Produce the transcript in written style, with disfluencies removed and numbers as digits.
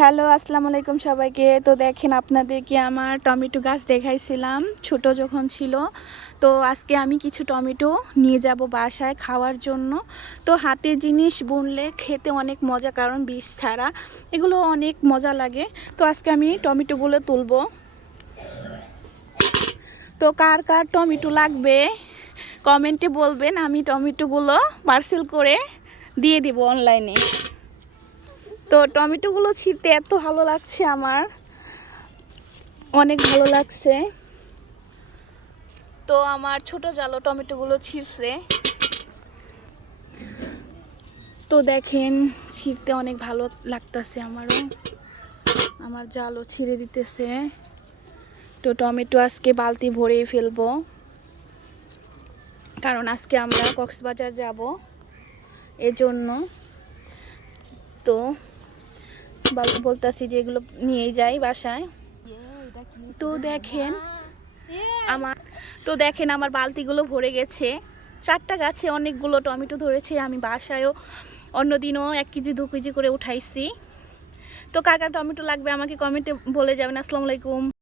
Hello, আসসালামু আলাইকুম সবাইকে। তো দেখেন, আপনাদেরকে আমার টমেটো গাছ দেখাইছিলাম ছোট যখন ছিল। তো আজকে আমি কিছু টমেটো নিয়ে যাব বাসায় খাওয়ার জন্য। তো হাতে জিনিস বুনলে খেতে অনেক মজা, কারণ বিষ ছাড়া এগুলো অনেক মজা লাগে। তো আজকে আমি টমেটোগুলো তুলবো। তো কার কার টমেটো লাগবে কমেন্টে বলবেন, আমি টমেটোগুলো পার্সেল করে দিয়ে দিব অনলাইনে। তো টমেটোগুলো ছিঁড়তে এত ভালো লাগছে, আমার অনেক ভালো লাগছে। তো আমার ছোট জালো টমেটোগুলো ছিঁড়ছে। তো দেখেন, ছিঁড়তে অনেক ভালো লাগতেছে আমারও। আমার জালও ছিঁড়ে দিতেছে। তো টমেটো আজকে বালতি ভরেই ফেলবো, কারণ আজকে আমরা কক্সবাজার যাব এজন্য। তো বলতেছি যে এগুলো নিয়ে যাই বাসায়। তো দেখেন আমার বালতিগুলো ভরে গেছে। 4টা গাছে অনেকগুলো টমেটো ধরেছে। আমি বাসায়ও অন্যদিনও 1 কেজি 2 কেজি করে উঠাইছি। তো কার কার টমেটো লাগবে আমাকে কমেন্টে বলে যাবেন। আসসালামু আলাইকুম।